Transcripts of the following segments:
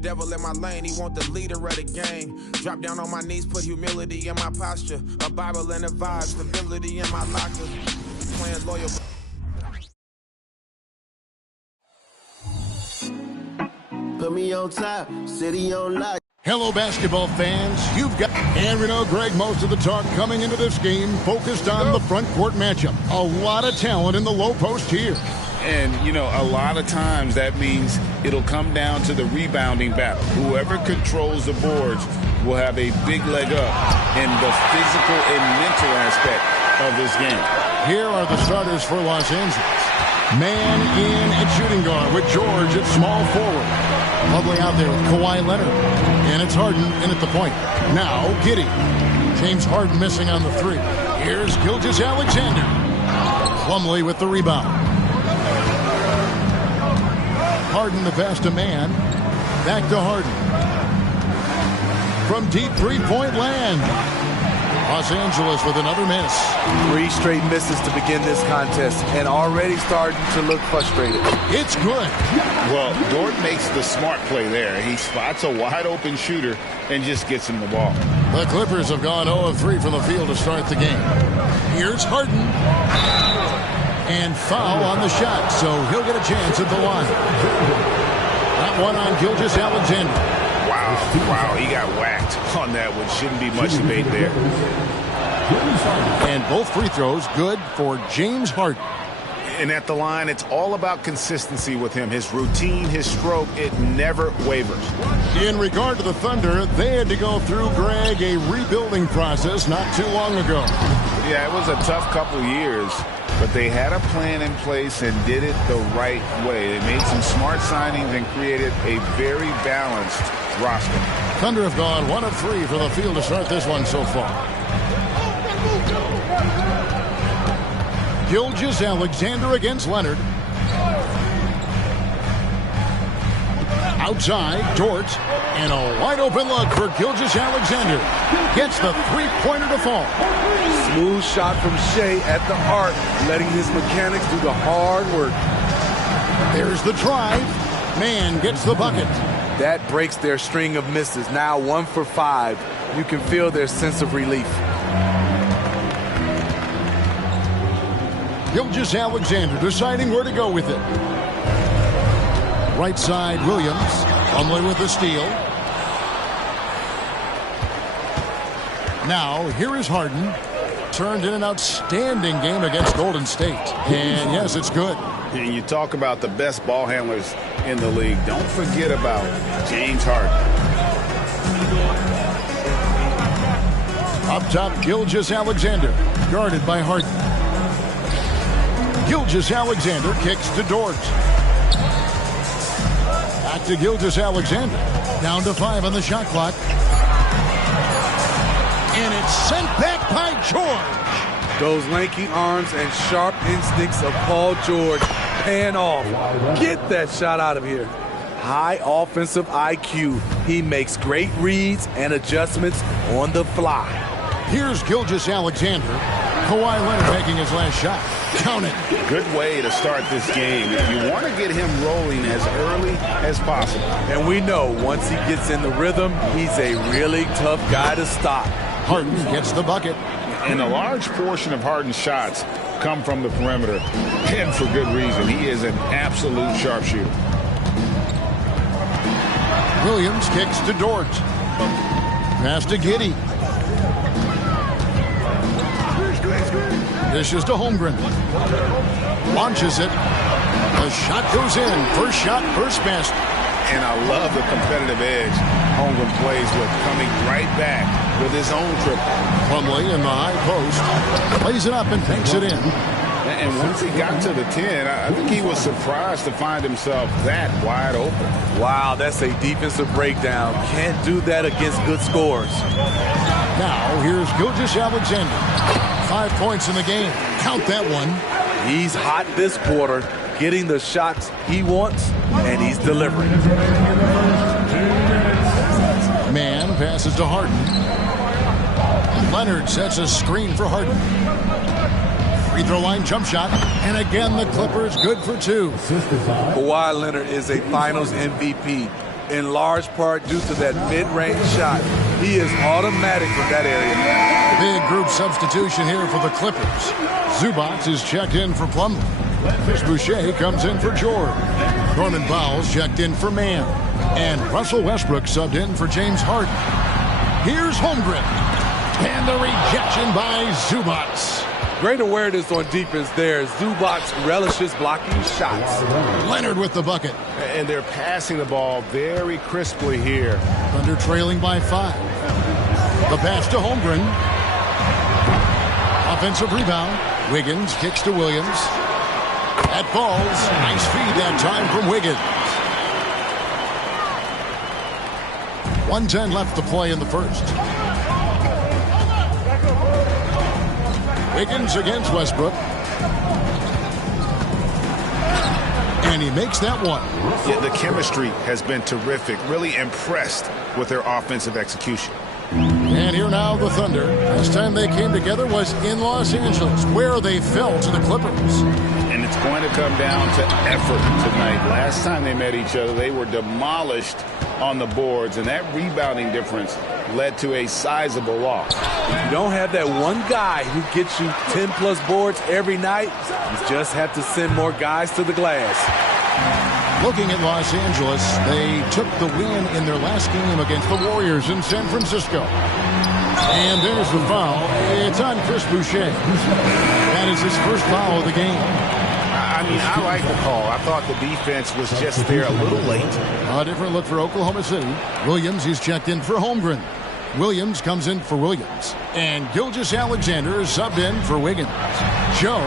devil in my lane, he want the leader of the game. Drop down on my knees, put humility in my posture. A Bible and a vibe, stability in my locker. Playing loyal. Put me on top, city on lock. Hello, basketball fans. You've got, and we know, Greg, most of the talk coming into this game focused on the front court matchup. A lot of talent in the low post here. And, you know, a lot of times that means it'll come down to the rebounding battle. Whoever controls the boards will have a big leg up in the physical and mental aspect of this game. Here are the starters for Los Angeles. Man in at shooting guard with George at small forward. Lovely out there with Kawhi Leonard. And it's Harden in at the point. Now, Giddey. James Harden missing on the three. Here's Gilgeous-Alexander. Plumlee with the rebound. Harden the pass to Man. Back to Harden. From deep three-point land. Los Angeles with another miss. 3 straight misses to begin this contest and already starting to look frustrated. It's good. Well, Dort makes the smart play there. He spots a wide-open shooter and just gets him the ball. The Clippers have gone 0 of 3 from the field to start the game. Here's Harden. And foul on the shot, so he'll get a chance at the line. That one on Gilgeous-Alexander. Wow, he got whacked on that one. Shouldn't be much debate there. And both free throws good for James Harden. And at the line, it's all about consistency with him. His routine, his stroke, it never wavers. In regard to the Thunder, they had to go through, Greg, a rebuilding process not too long ago. Yeah, it was a tough couple years, but they had a plan in place and did it the right way. They made some smart signings and created a very balanced roster. Thunder have gone 1 of 3 from the field to start this one so far. Gilgeous-Alexander against Leonard. Outside, Dort. And a wide open look for Gilgeous-Alexander. Gets the three-pointer to fall. Smooth shot from Shea at the arc, letting his mechanics do the hard work. There's the drive. Man gets the bucket. That breaks their string of misses. Now 1 for 5. You can feel their sense of relief. Gilgeous-Alexander deciding where to go with it. Right side, Williams. Plumlee with the steal. Now, here is Harden. Turned in an outstanding game against Golden State. And yes, it's good. And you talk about the best ball handlers in the league. Don't forget about James Harden. Up top, Gilgeous-Alexander. Guarded by Harden. Gilgeous-Alexander kicks to Dort. Back to Gilgeous-Alexander. Down to 5 on the shot clock. And it's sent back by George. Those lanky arms and sharp instincts of Paul George paying off. Get that shot out of here. High offensive IQ. He makes great reads and adjustments on the fly. Here's Gilgeous-Alexander. Kawhi Leonard making his last shot. Count it. Good way to start this game. You want to get him rolling as early as possible. And we know once he gets in the rhythm, he's a really tough guy to stop. Harden gets the bucket. And a large portion of Harden's shots come from the perimeter. And for good reason. He is an absolute sharpshooter. Williams kicks to Dort. Pass to Giddey. Dishes to Holmgren. Launches it. The shot goes in. First shot, first best. And I love the competitive edge Holmgren plays with, coming right back with his own triple. Plumlee in the high post. Plays it up and banks it in. And once he got to the 10, I think he was surprised to find himself that wide open. Wow, that's a defensive breakdown. Can't do that against good scores. Now, here's Gilgeous-Alexander. 5 points in the game. Count that one. He's hot this quarter, getting the shots he wants, and he's delivering. Man passes to Harden. Leonard sets a screen for Harden. Free throw line jump shot. And again, the Clippers good for 2. Kawhi Leonard is a finals MVP. in large part due to that mid-range shot. He is automatic from that area. Big group substitution here for the Clippers. Zubac is checked in for Plumlee. Chris Boucher comes in for George. Norman Bowles checked in for Mann. And Russell Westbrook subbed in for James Harden. Here's Holmgren. And the rejection by Zubac. Great awareness on defense there. Zubac relishes blocking shots. Leonard with the bucket. And they're passing the ball very crisply here. Thunder trailing by 5. The pass to Holmgren. Offensive rebound. Wiggins kicks to Williams. That falls. Nice feed that time from Wiggins. 1:10 left to play in the first. Wiggins against Westbrook. And he makes that one. Yeah, the chemistry has been terrific. Really impressed with their offensive execution. And here now the Thunder. Last time they came together was in Los Angeles, where they fell to the Clippers. And it's going to come down to effort tonight. Last time they met each other, they were demolished on the boards, and that rebounding difference led to a sizable loss. You don't have that one guy who gets you 10-plus boards every night. You just have to send more guys to the glass. Looking at Los Angeles, they took the win in their last game against the Warriors in San Francisco. And there's the foul. It's on Chris Boucher. That is his first foul of the game. I mean, I like the call. I thought the defense was just there a little late. A different look for Oklahoma City. Williams is checked in for Holmgren. Williams comes in for Williams. And Gilgeous-Alexander is subbed in for Wiggins. Joe,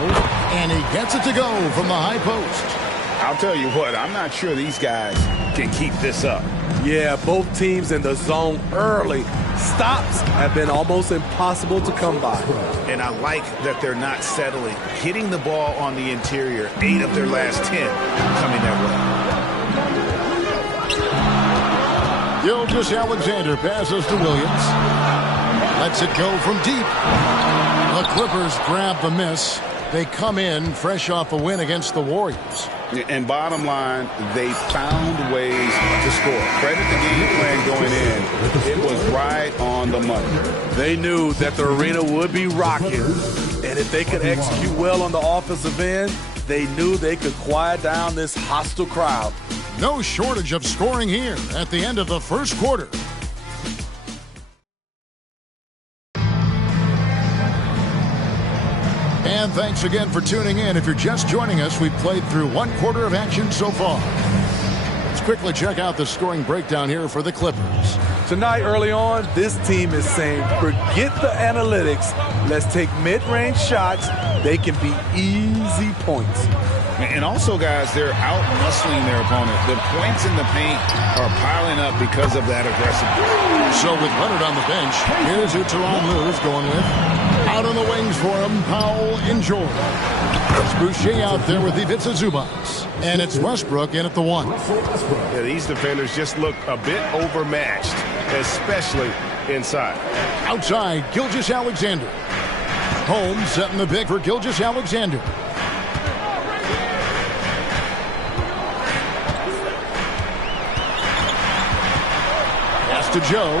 and he gets it to go from the high post. I'll tell you what, I'm not sure these guys can keep this up. Yeah, both teams in the zone early. Stops have been almost impossible to come by. And I like that they're not settling. Hitting the ball on the interior, 8 of their last 10 coming that way. Gilgeous-Alexander passes to Williams. Lets it go from deep. The Clippers grab the miss. They come in fresh off a win against the Warriors. And bottom line, they found ways to score. Credit the game plan going in. It was right on the money. They knew that the arena would be rocking. And if they could execute well on the offensive end, they knew they could quiet down this hostile crowd. No shortage of scoring here at the end of the first quarter. And thanks again for tuning in. If you're just joining us, we've played through 1 quarter of action so far. Let's quickly check out the scoring breakdown here for the Clippers. Tonight, early on, this team is saying, forget the analytics. Let's take mid-range shots. They can be easy points. And also, guys, they're out-muscling their opponent. The points in the paint are piling up because of that aggressiveness. So with Leonard on the bench, here's who Tyronn Lue is going with. Out on the wings for him, Powell and George. It's Boucher out there with Ivica Zubac. And it's Westbrook in at the 1. Yeah, these defenders just look a bit overmatched, especially inside. Outside, Gilgeous-Alexander. Holmes setting the pick for Gilgeous-Alexander. Pass to Joe.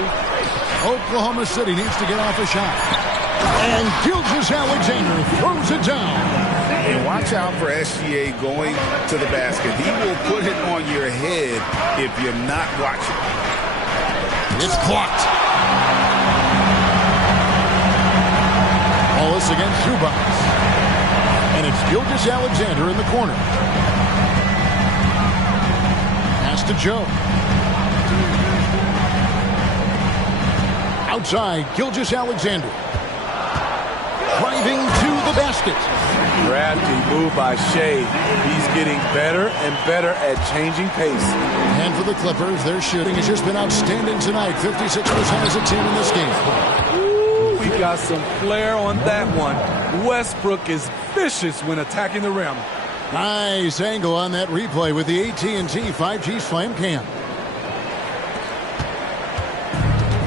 Oklahoma City needs to get off a shot. And Gilgeous-Alexander throws it down. And watch out for SGA going to the basket. He will put it on your head if you're not watching. It's blocked. Wallace against Zubac. And it's Gilgeous-Alexander in the corner. Pass to Joe. Outside, Gilgeous-Alexander. Driving to the basket. Crafty move by Shea. He's getting better and better at changing pace. And for the Clippers, their shooting has just been outstanding tonight. 56% as a team in this game. Ooh, we got some flair on that one. Westbrook is vicious when attacking the rim. Nice angle on that replay with the AT&T 5G Slam Cam.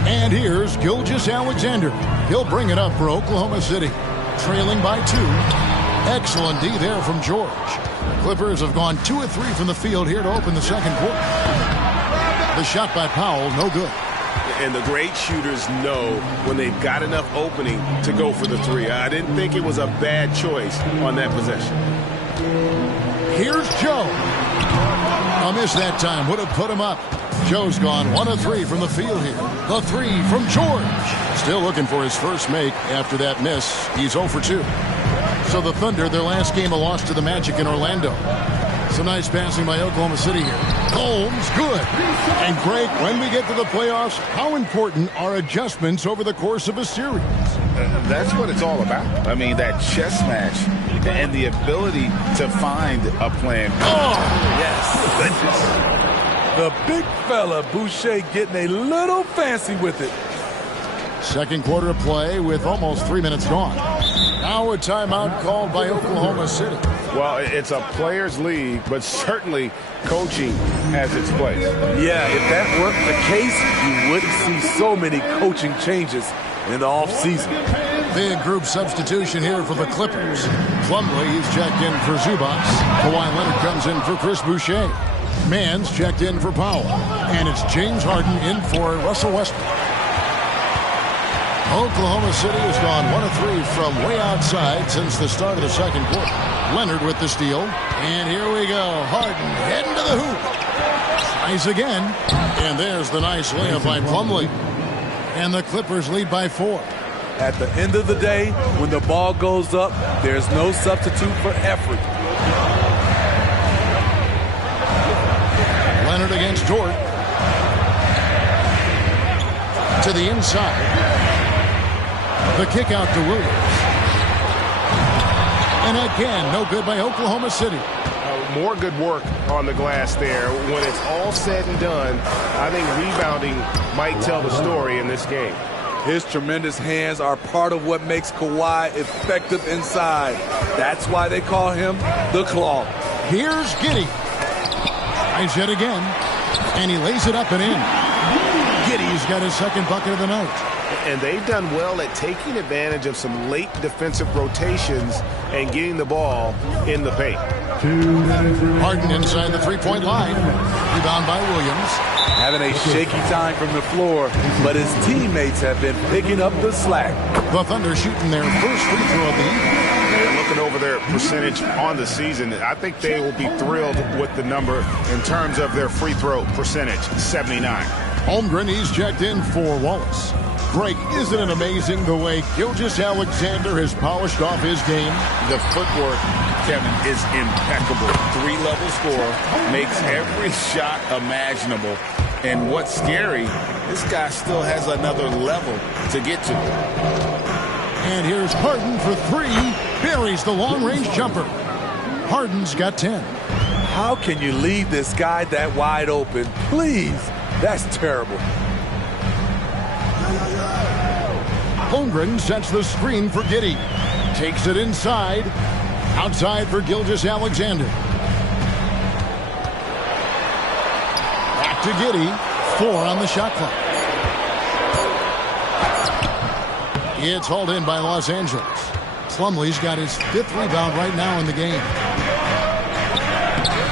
And here's Gilgeous-Alexander. He'll bring it up for Oklahoma City. Trailing by 2. Excellent D there from George. The Clippers have gone 2 of 3 from the field here to open the second quarter. The shot by Powell, no good. And the great shooters know when they've got enough opening to go for the three. I didn't think it was a bad choice on that possession. Here's Joe. A miss that time would have put him up. Joe's gone 1 of 3 from the field here. The three from George. Still looking for his first make after that miss. He's 0 for 2. So the Thunder, their last game, a loss to the Magic in Orlando. Some nice passing by Oklahoma City here. Holmes, good. And Greg, when we get to the playoffs, how important are adjustments over the course of a series? That's what it's all about. I mean, that chess match and the ability to find a plan. Oh, yes. The big fella, Boucher, getting a little fancy with it. Second quarter of play with almost 3 minutes gone. Now a timeout called by Oklahoma City. Well, it's a players' league, but certainly coaching has its place. Yeah, if that weren't the case, you wouldn't see so many coaching changes in the offseason. Big group substitution here for the Clippers. Plumlee, he's checked in for Zubac. Kawhi Leonard comes in for Chris Boucher. Mann's checked in for Powell. And it's James Harden in for Russell Westbrook. Oklahoma City has gone 1 of 3 from way outside since the start of the second quarter. Leonard with the steal. And here we go. Harden heading to the hoop. Nice again. And there's the nice layup by Plumlee. And the Clippers lead by 4. At the end of the day, when the ball goes up, there's no substitute for effort. Leonard against Dort. To the inside. The kick out to Williams. And again, no good by Oklahoma City. More good work on the glass there. When it's all said and done, I think rebounding might tell the story in this game. His tremendous hands are part of what makes Kawhi effective inside. That's why they call him the Claw. Here's Giddey. Tries yet again. And he lays it up and in. Giddey's got his second bucket of the night. And they've done well at taking advantage of some late defensive rotations and getting the ball in the paint. Harden inside the three-point line. Rebound by Williams. Having a shaky time from the floor, but his teammates have been picking up the slack. The Thunder shooting their first free throw of the evening. And looking over their percentage on the season, I think they will be thrilled with the number in terms of their free throw percentage, 79. Holmgren, he's checked in for Wallace. Greg, isn't it amazing the way Gilgeous-Alexander has polished off his game? The footwork, Kevin, is impeccable. 3-level scorer, makes every shot imaginable. And what's scary, this guy still has another level to get to. And here's Harden for 3. Buries the long-range jumper. Harden's got 10. How can you leave this guy that wide open? Please, that's terrible. Holmgren sets the screen for Giddey. Takes it inside. Outside for Gilgeous-Alexander. Back to Giddey. 4 on the shot clock. It's hauled in by Los Angeles. Plumlee's got his 5th rebound right now in the game.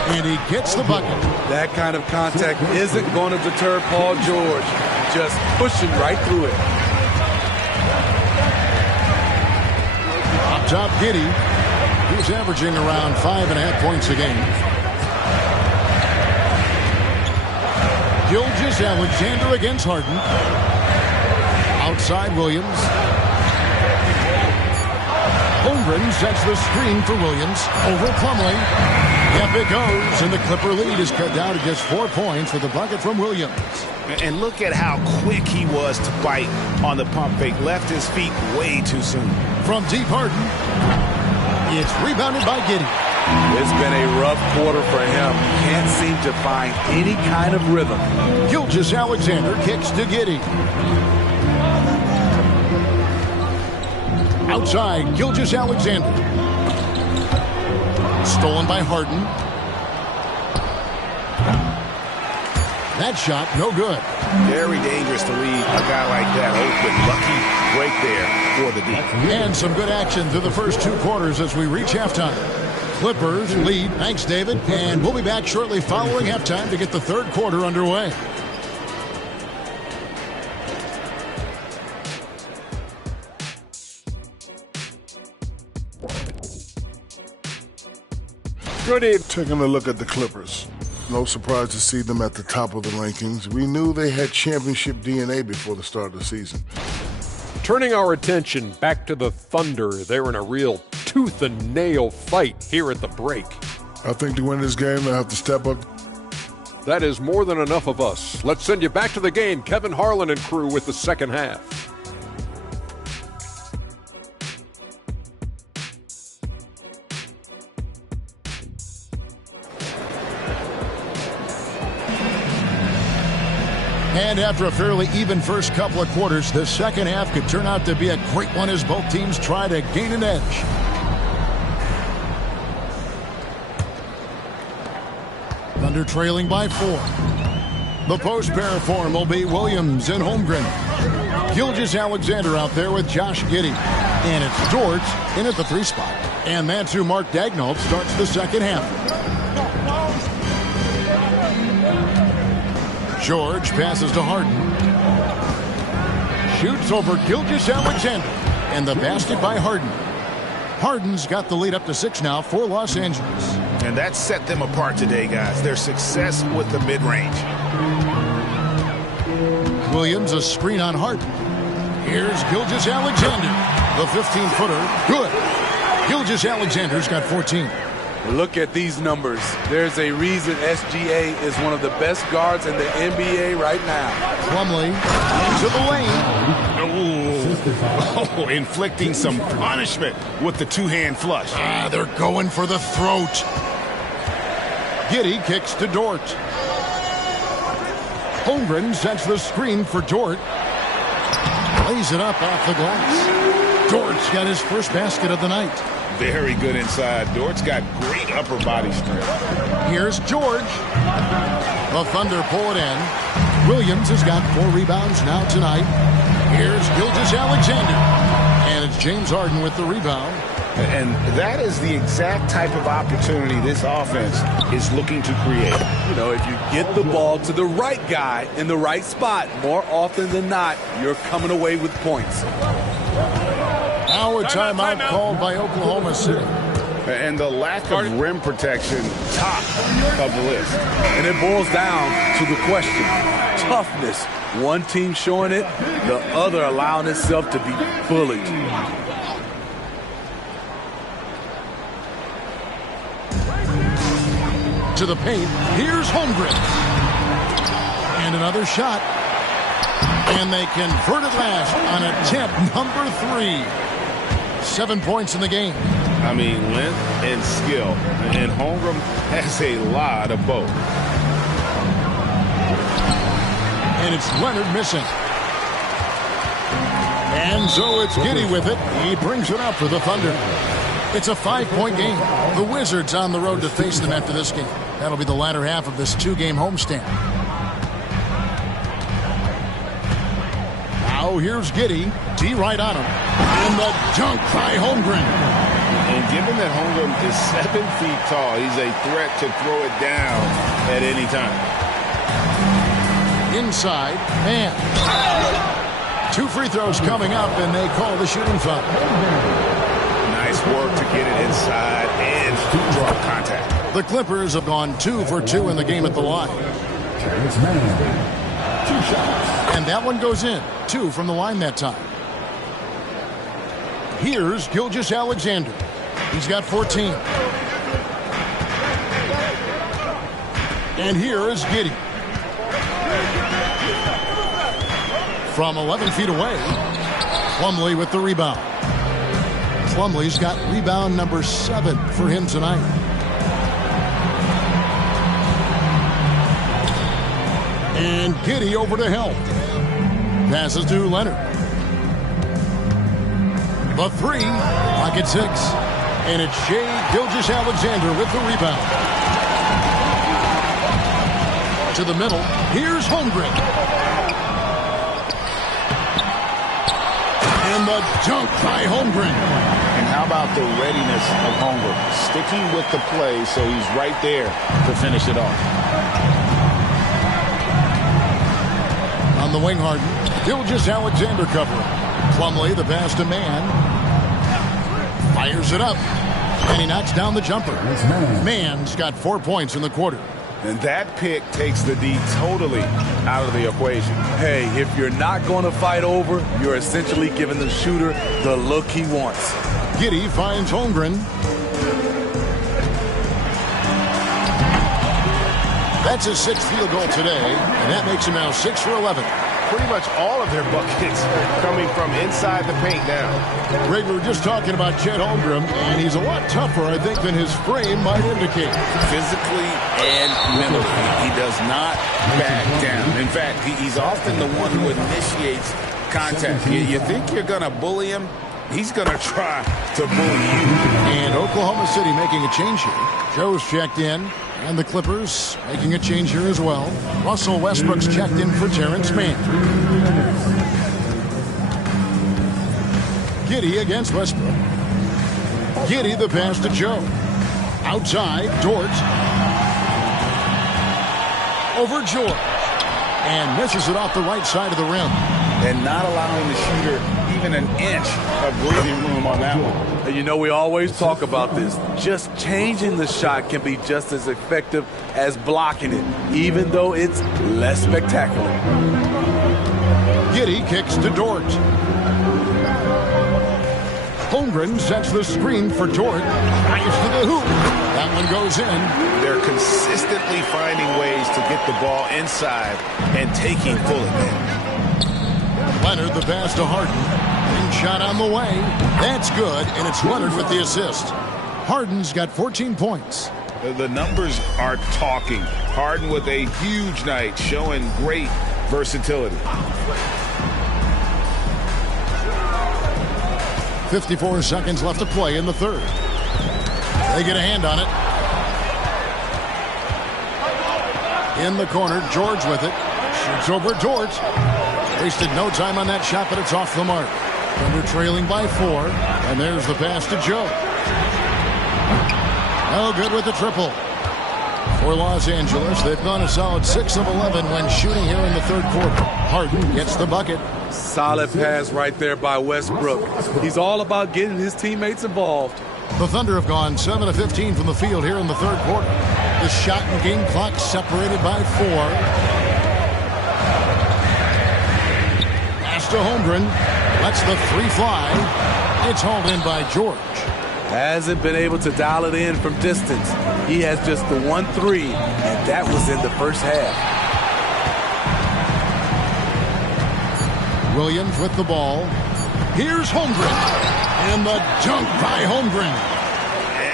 And he gets the bucket. That kind of contact isn't going to deter Paul George. Just pushing right through it. Up top, Giddey. He's averaging around 5.5 points a game. Gilgeous-Alexander against Harden. Outside Williams. Holmgren sets the screen for Williams. Over Plumlee. Up it goes, and the Clipper lead is cut down to just 4 points with a bucket from Williams. And look at how quick he was to bite on the pump fake. Left his feet way too soon. From deep, Harden. It's rebounded by Giddey. It's been a rough quarter for him. Can't seem to find any kind of rhythm. Gilgeous-Alexander kicks to Giddey. Outside, Gilgeous-Alexander. Stolen by Harden. That shot, no good. Very dangerous to leave a guy like that open. Lucky break there for the D. And some good action through the first 2 quarters as we reach halftime. Clippers lead. Thanks, David. And we'll be back shortly following halftime to get the third quarter underway. Good evening. Taking a look at the Clippers. No surprise to see them at the top of the rankings. We knew they had championship DNA before the start of the season. Turning our attention back to the Thunder, they're in a real tooth and nail fight here at the break. I think to win this game, they'll have to step up. That is more than enough of us. Let's send you back to the game. Kevin Harlan and crew with the second half. And after a fairly even first couple of quarters, the second half could turn out to be a great one as both teams try to gain an edge. Thunder trailing by 4. The post pair form will be Williams and Holmgren. Gilgeous-Alexander out there with Josh Giddey. And it's George in at the 3 spot. And that's who Mark Daigneault starts the second half. George passes to Harden. Shoots over Gilgeous-Alexander. And the basket by Harden. Harden's got the lead up to 6 now for Los Angeles. And that set them apart today, guys. Their success with the mid-range. Williams, a screen on Harden. Here's Gilgeous-Alexander. The 15-footer. Good. Gilgeous-Alexander's got 14. Look at these numbers. There's a reason SGA is one of the best guards in the NBA right now. Plumlee into the lane. Oh, inflicting some punishment with the two-hand flush. They're going for the throat. Giddey kicks to Dort. Holmgren sets the screen for Dort. Lays it up off the glass. Dort's got his first basket of the night. Very good inside. Dort's got great upper body strength. Here's George. The Thunder pull it in. Williams has got 4 rebounds now tonight. Here's Gilgeous-Alexander. And it's James Harden with the rebound. And that is the exact type of opportunity this offense is looking to create. You know, if you get the ball to the right guy in the right spot, more often than not, you're coming away with points. Now a timeout called by Oklahoma City. And the lack of rim protection, top of the list. And it boils down to the question. Toughness. One team showing it, the other allowing itself to be bullied. To the paint. Here's Holmgren. And another shot. And they convert it last on attempt number 3. 7 points in the game. I mean, length and skill. And Holmgren has a lot of both. And it's Leonard missing. And so it's Giddey with it. He brings it up for the Thunder. It's a 5-point game. The Wizards on the road to face them after this game. That'll be the latter half of this 2-game homestand. Now here's Giddey. D right on him. And the dunk by Holmgren. And given that Holmgren is 7 feet tall, he's a threat to throw it down at any time. Inside, and 2 free throws coming up, and they call the shooting foul. Nice work to get it inside and draw contact. The Clippers have gone 2 for 2 in the game at the line. And that one goes in. 2 from the line that time. Here's Gilgeous-Alexander. He's got 14. And here is Giddey. From 11 feet away, Plumlee with the rebound. Plumlee's got rebound number 7 for him tonight. And Giddey over to help. Passes to Leonard. The 3, pocket 6. And it's Shai Gilgeous-Alexander with the rebound. To the middle, here's Holmgren. And the dunk by Holmgren. And how about the readiness of Holmgren? Sticking with the play so he's right there to finish it off. On the wing, Harden. Gilgeous-Alexander covering. Plumlee, the pass to man. Fires it up. And he knocks down the jumper. Mann's got 4 points in the quarter. And that pick takes the D totally out of the equation. Hey, if you're not going to fight over, you're essentially giving the shooter the look he wants. Giddey finds Holmgren. That's his 6th field goal today, and that makes him now 6 for 11. Pretty much all of their buckets coming from inside the paint now. Greg, we were just talking about Chet Holmgren, and he's a lot tougher, I think, than his frame might indicate. Physically and mentally, he does not back down. In fact, he's often the one who initiates contact. You think you're going to bully him? He's going to try to bully you. And Oklahoma City making a change here. Joe's checked in. And the Clippers making a change here as well. Russell Westbrook's checked in for Terrence Mann. Giddey against Westbrook. Giddey the pass to Joe. Outside, Dort. Over George. And misses it off the right side of the rim. And not allowing the shooter even an inch of breathing room on that one. You know, we always talk about this. Just changing the shot can be just as effective as blocking it, even though it's less spectacular. Giddey kicks to Dort. Holmgren sets the screen for Dort. Drives to the hoop. That one goes in. They're consistently finding ways to get the ball inside and taking full advantage. Leonard the pass to Harden. Shot on the way. That's good, and it's Leonard with the assist. Harden's got 14 points. The numbers are talking. Harden with a huge night, showing great versatility. 54 seconds left to play in the third. They get a hand on it. In the corner, George with it. Shoots over Dort. Wasted no time on that shot, but it's off the mark. Thunder trailing by 4, and there's the pass to Joe. No good with the triple. For Los Angeles, they've gone a solid 6 of 11 when shooting here in the third quarter. Harden gets the bucket. Solid pass right there by Westbrook. He's all about getting his teammates involved. The Thunder have gone 7 of 15 from the field here in the third quarter. The shot and game clock separated by 4. Pass to Holmgren. Lets the 3 fly. It's hauled in by George. Hasn't been able to dial it in from distance. He has just the 1 3, and that was in the first half. Williams with the ball. Here's Holmgren. And the dunk by Holmgren.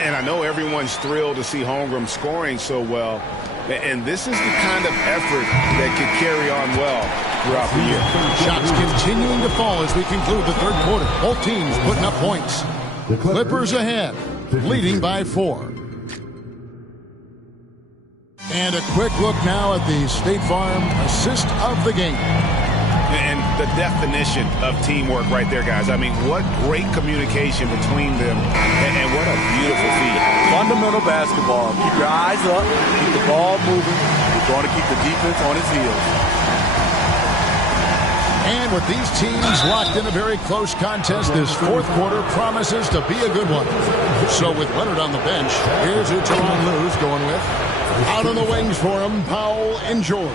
And I know everyone's thrilled to see Holmgren scoring so well. And this is the kind of effort that could carry on well throughout the year. Shots continuing to fall as we conclude the third quarter. Both teams putting up points. The Clippers ahead, leading by 4. And a quick look now at the State Farm assist of the game. And the definition of teamwork right there, guys. I mean, what great communication between them, and what a beautiful feat. Fundamental basketball. Keep your eyes up, keep the ball moving. You're going to keep the defense on its heels. And with these teams locked in a very close contest, this fourth quarter promises to be a good one. So with Leonard on the bench, here's who Tyronn Lue's going with. Out on the wings for him, Powell and George.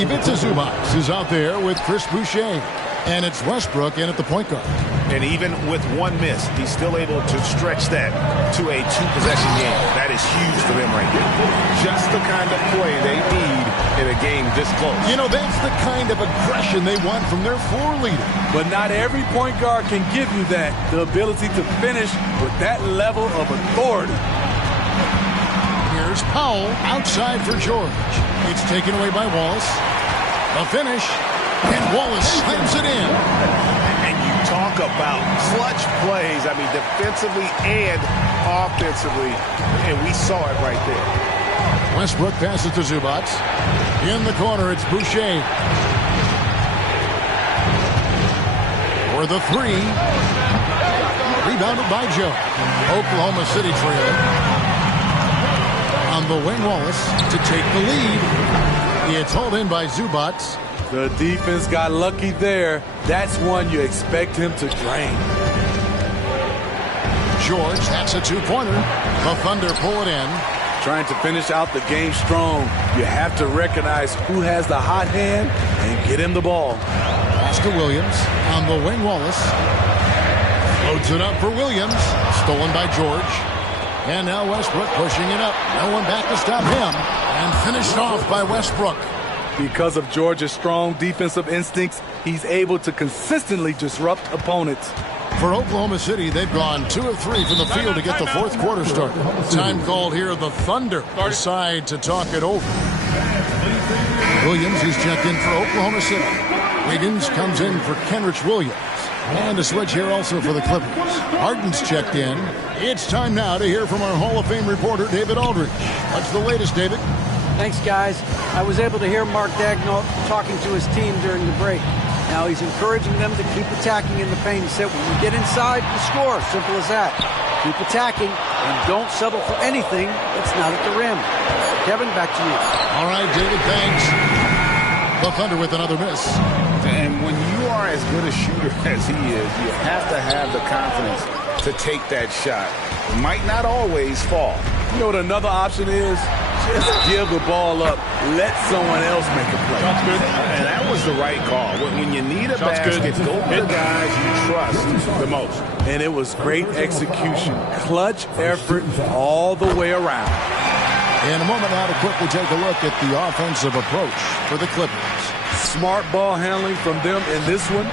Ivica Zubac is out there with Chris Boucher. And it's Westbrook in at the point guard. And even with one miss, he's still able to stretch that to a 2-possession game. That is huge for them right there. Just the kind of play they need in a game this close. You know, that's the kind of aggression they want from their floor leader. But not every point guard can give you that. The ability to finish with that level of authority. Here's Powell outside for George. It's taken away by Wallace. The finish. And Wallace slams it in. And you talk about clutch plays. I mean, defensively and offensively. And we saw it right there. Westbrook passes to Zubac. In the corner, it's Boucher. For the 3. Rebounded by Joe. Oklahoma City trailing. On the wing, Wallace to take the lead. It's hauled in by Zubac. The defense got lucky there. That's one you expect him to drain. George. That's a two-pointer. The Thunder pull it in. Trying to finish out the game strong, you have to recognize who has the hot hand and get him the ball. Pass to Williams on the wing. Wallace loads it up for Williams. Stolen by George. And now Westbrook pushing it up. No one back to stop him. And finished off by Westbrook. Because of George's strong defensive instincts, he's able to consistently disrupt opponents. For Oklahoma City, they've gone 2 of 3 from the field to get the fourth quarter started. Time called here. The Thunder decide to talk it over. Williams is checked in for Oklahoma City. Wiggins comes in for Kenrich Williams. And a switch here also for the Clippers. Harden's checked in. It's time now to hear from our Hall of Fame reporter, David Aldridge. What's the latest, David? Thanks, guys. I was able to hear Mark Daigneault talking to his team during the break. Now he's encouraging them to keep attacking in the paint. He said, when you get inside, you score. Simple as that. Keep attacking and don't settle for anything that's not at the rim. Kevin, back to you. All right, David, thanks. The Thunder with another miss. And when you are as good a shooter as he is, you have to have the confidence to take that shot. It might not always fall. You know what another option is? Just give the ball up. Let someone else make a play. That's good. And that was the right call. When you need a basket, go to the guys you trust the most. And it was great execution. Clutch effort all the way around. In a moment now to quickly take a look at the offensive approach for the Clippers. Smart ball handling from them in this one.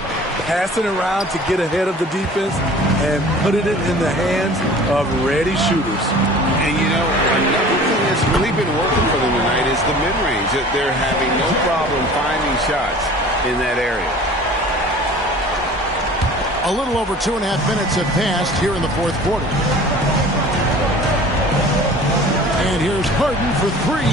Passing around to get ahead of the defense and putting it in the hands of ready shooters. And you know, another thing that's really been working for them tonight is the mid-range. They're having no problem finding shots in that area. A little over 2.5 minutes have passed here in the fourth quarter. And here's Harden for 3.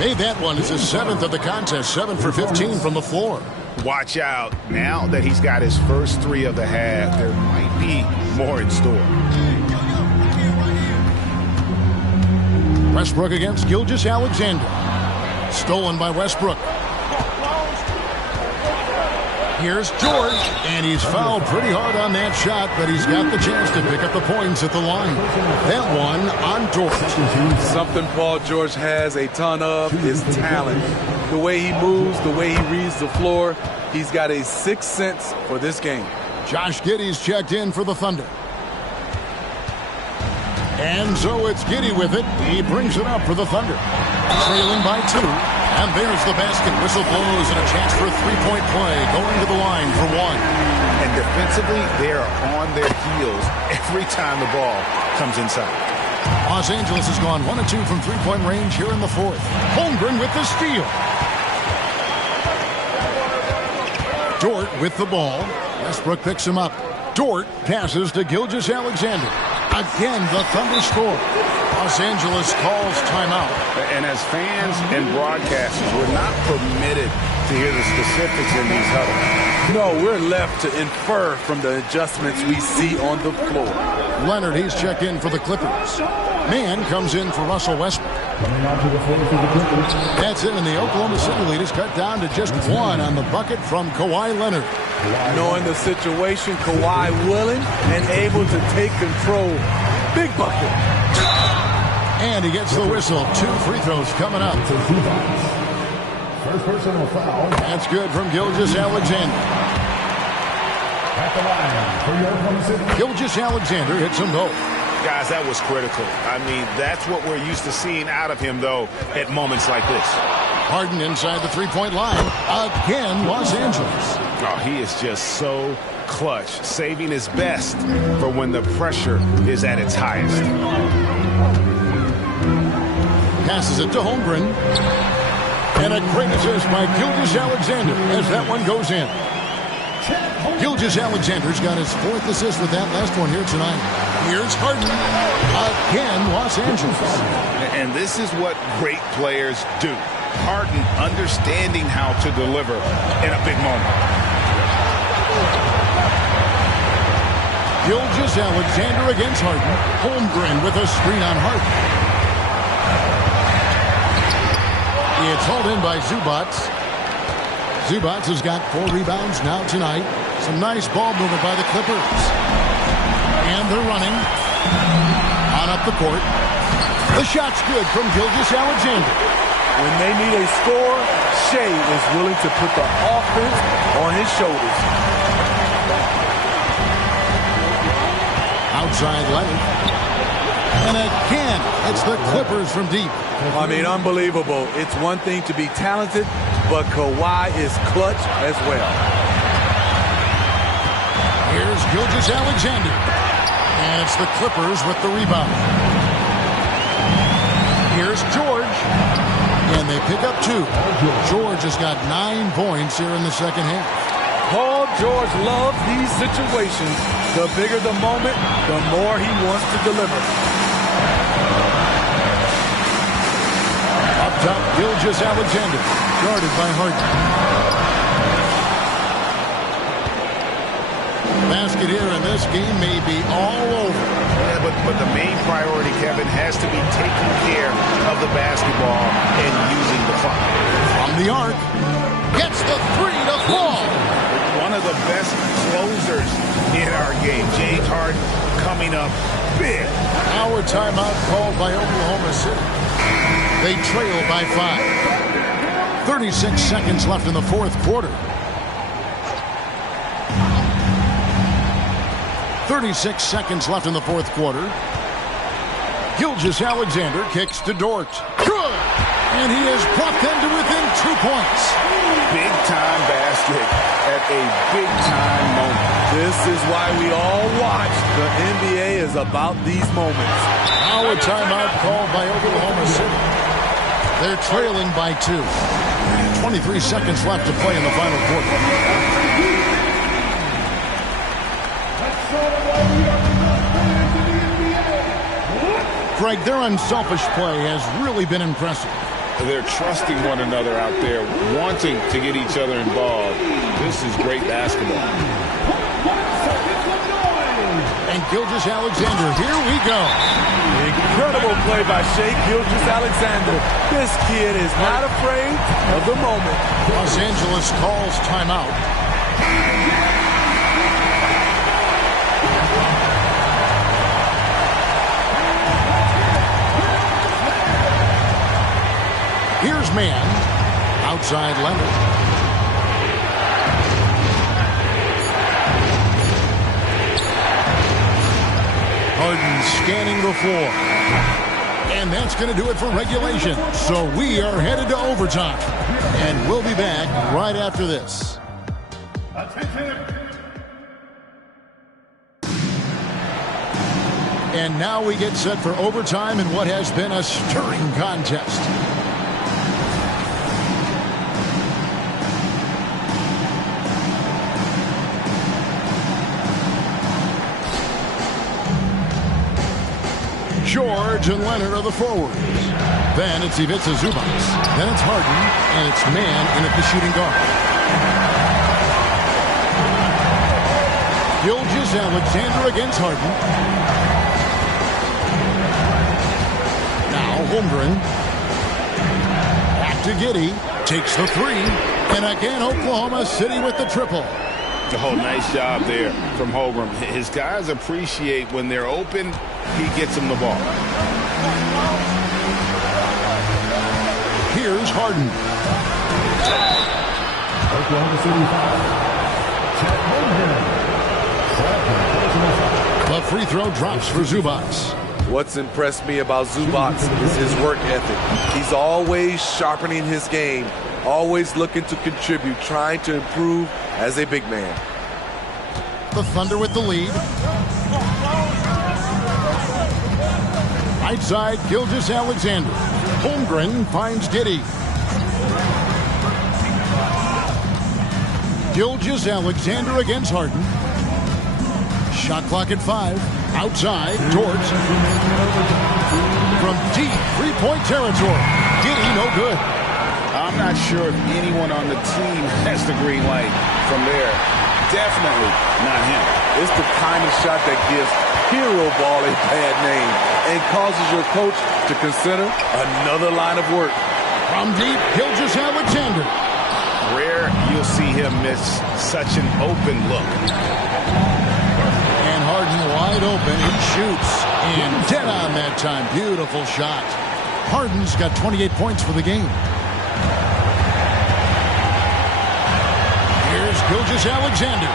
Made that one. It's his 7th of the contest. 7 for 15 from the floor. Watch out. Now that he's got his first 3 of the half, there might be more in store. Westbrook against Gilgeous-Alexander. Stolen by Westbrook. Here's George, and he's fouled pretty hard on that shot, but he's got the chance to pick up the points at the line. That one on George. Something Paul George has a ton of is talent. The way he moves, the way he reads the floor, he's got a sixth sense for this game. Josh Giddey's checked in for the Thunder. And so it's Giddey with it. He brings it up for the Thunder. Trailing by 2. And there's the basket. Whistle blows and a chance for a three-point play. Going to the line for 1. And defensively, they are on their heels every time the ball comes inside. Los Angeles has gone 1 of 2 from three-point range here in the fourth. Holmgren with the steal. Dort with the ball. Westbrook picks him up. Dort passes to Gilgeous-Alexander. Again, the Thunder score. Los Angeles calls timeout. And as fans and broadcasters, we're not permitted to hear the specifics in these huddles. No, we're left to infer from the adjustments we see on the floor. Leonard, he's checked in for the Clippers. Mann comes in for Russell Westbrook. That's it, and the Oklahoma City lead is cut down to just 1 on the bucket from Kawhi Leonard. Knowing the situation, Kawhi willing and able to take control. Big bucket. And he gets the whistle. 2 free throws coming up. First personal foul. That's good from Gilgeous-Alexander. At the line for your Oklahoma City. Gilgeous-Alexander hits them both. Guys, that was critical. I mean, that's what we're used to seeing out of him, though, at moments like this. Harden inside the three-point line. Again, Los Angeles. Oh, he is just so clutch, saving his best for when the pressure is at its highest. Passes it to Holmgren. And a great assist by Gilgeous-Alexander as that one goes in. Gilgeous-Alexander's got his 4th assist with that last one here tonight. Here's Harden. Again, Los Angeles. And this is what great players do. Harden understanding how to deliver in a big moment. Gilgeous-Alexander against Harden. Holmgren with a screen on Harden. It's hauled in by Zubac. Zubac has got 4 rebounds now tonight. Some nice ball movement by the Clippers. And they're running. On up the court. The shot's good from Gilgeous-Alexander. When they need a score, Shea is willing to put the offense on his shoulders. Outside Leonard. And again, it's the Clippers from deep. I mean, unbelievable. It's one thing to be talented, but Kawhi is clutch as well. Here's Gilgeous-Alexander. And it's the Clippers with the rebound. Here's George. And they pick up 2. George has got 9 points here in the second half. Paul George loves these situations. The bigger the moment, the more he wants to deliver. Up top, Gilgeous-Alexander, guarded by Harden. Basket here, and this game may be all over. Yeah, but the main priority, Kevin, has to be taking care of the basketball and using the fun. From the arc, gets the 3 to fall. One of the best closers in our game. James Harden coming up big. Our timeout called by Oklahoma City. They trail by 5. 36 seconds left in the fourth quarter. 36 seconds left in the fourth quarter. Gilgeous-Alexander kicks to Dort. Good! And he has brought them to within 2 points. Big-time basket at a big-time moment. This is why we all watch. The NBA is about these moments. Now a timeout called by Oklahoma City. They're trailing by 2. 23 seconds left to play in the final quarter. Greg, their unselfish play has really been impressive. They're trusting one another out there, wanting to get each other involved. This is great basketball. And Gilgeous-Alexander, here we go. Incredible play by Shea Gilgeous-Alexander. This kid is not afraid of the moment. Los Angeles calls timeout. Here's man. Outside Leonard. Harden scanning the floor. And that's going to do it for regulation. So we are headed to overtime. And we'll be back right after this. And now we get set for overtime in what has been a stirring contest. George and Leonard are the forwards. Then it's Ivica Zubac. Then it's Harden, and it's man in at the shooting guard. Gilgeous-Alexander against Harden. Now Holmgren. Back to Giddey. Takes the 3. And again, Oklahoma City with the triple. Oh, nice job there from Holmgren. His guys appreciate when they're open, he gets them the ball. Here's Harden. Oklahoma City foul. The free throw drops for Zubac. What's impressed me about Zubac is his work ethic. He's always sharpening his game, always looking to contribute, trying to improve as a big man. The Thunder with the lead. Right side, Gilgeous-Alexander. Holmgren finds Giddey. Gilgeous-Alexander against Harden. Shot clock at 5. Outside, Dort. From deep three-point territory. Giddey, no good. I'm not sure if anyone on the team has the green light from there. Definitely not him. It's the kind of shot that gives hero ball a bad name and causes your coach to consider another line of work. From deep, Gilgeous-Alexander. Rare you'll see him miss such an open look. And Harden wide open. He shoots. And dead on that time. Beautiful shot. Harden's got 28 points for the game. Here's Gilgeous-Alexander.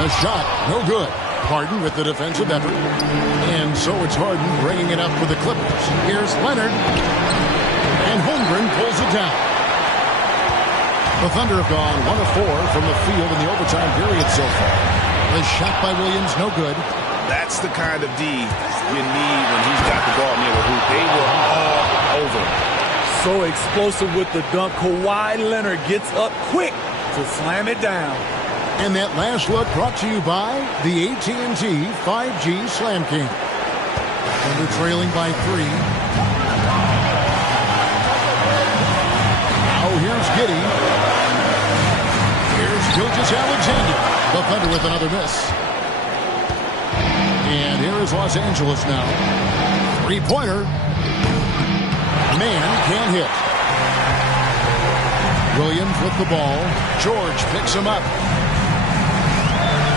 The shot, no good. Harden with the defensive effort. And so it's Harden bringing it up for the Clippers. Here's Leonard. And Holmgren pulls it down. The Thunder have gone 1 of 4 from the field in the overtime period so far. The shot by Williams, no good. That's the kind of D you need when he's got the ball near the hoop. They were all over him. So explosive with the dunk. Kawhi Leonard gets up quick to slam it down. And that last look brought to you by the AT&T 5G Slam King. Thunder trailing by 3. Now here's Giddey. Here's Gilgeous-Alexander. The Thunder with another miss. And here is Los Angeles now. Three-pointer. Man can't hit. Williams with the ball. George picks him up.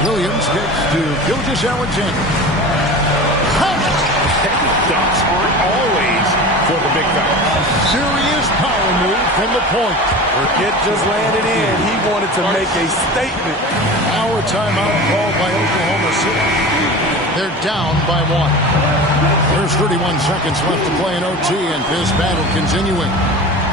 Williams gets to Gilgeous-Alexander. Dunks aren't always for the big guy. Serious power move from the point. Burkett just landed in. He wanted to make a statement. Now a timeout called by Oklahoma City. They're down by 1. There's 31 seconds left to play in OT, and this battle continuing.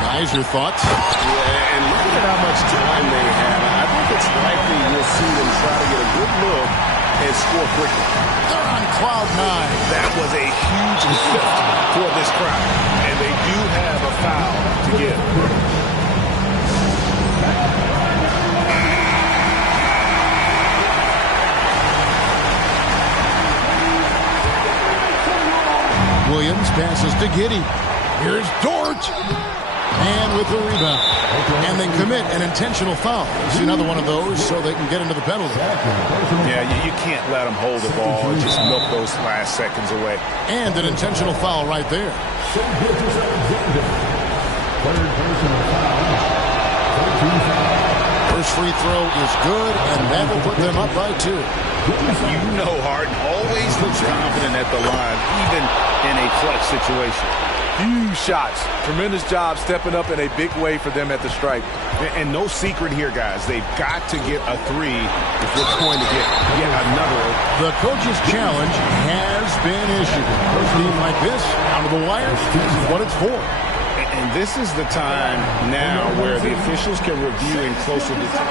Guys, your thoughts? Yeah, and look at how much time they have. I think it's likely we'll see them try to get a good look and score quickly. They're on cloud 9. That was a huge lift for this crowd, and they do have a foul to give. Williams passes to Giddey. Here's Dort. And with the rebound. And they commit an intentional foul. See another one of those so they can get into the penalty. Yeah, you can't let them hold the ball and just milk those last seconds away. And an intentional foul right there. First free throw is good, and that will put them up by 2. You know Harden always looks confident at the line, even in a clutch situation. Huge shots. Tremendous job stepping up in a big way for them at the stripe. And no secret here, guys. They've got to get a 3 if we're going to get yet another. The coach's challenge has been issued. A team like this, out of the wire, this is what it's for. And this is the time now where the officials can review in closer detail.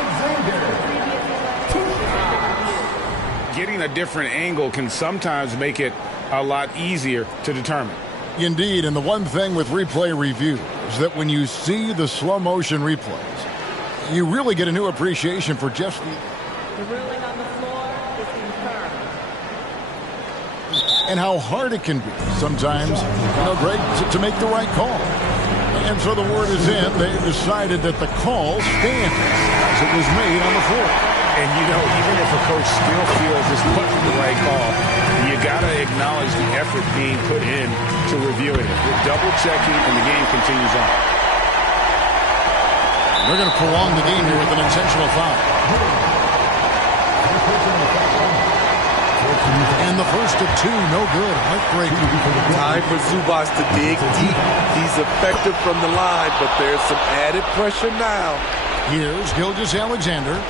Getting a different angle can sometimes make it a lot easier to determine. Indeed, and the one thing with replay review is that when you see the slow motion replays, you really get a new appreciation for just the ruling on the floor is confirmed. And how hard it can be sometimes, great to make the right call. And so the word is in. They've decided that the call stands as it was made on the floor. And, even if a coach still feels this wasn't the right call, you got to acknowledge the effort being put in to reviewing it. We're double-checking, and the game continues on. They're going to prolong the game here with an intentional foul. And the first of 2, no good. Heartbreaking. Time for Zubac to dig deep. He's effective from the line, but there's some added pressure now. Here's Gilgeous-Alexander.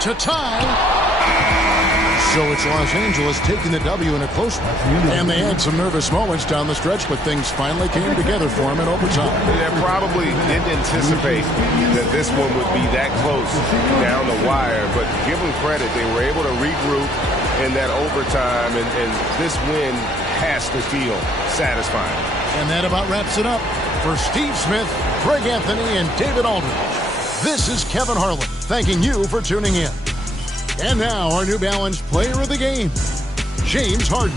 To tie. So it's Los Angeles taking the W in a close one. And they had some nervous moments down the stretch, but things finally came together for them in overtime. They probably didn't anticipate that this one would be that close down the wire, but give them credit. They were able to regroup in that overtime, and this win has to feel satisfying. And that about wraps it up. For Steve Smith, Greg Anthony, and David Aldridge, this is Kevin Harlan thanking you for tuning in. And now our New Balance player of the game, James Harden.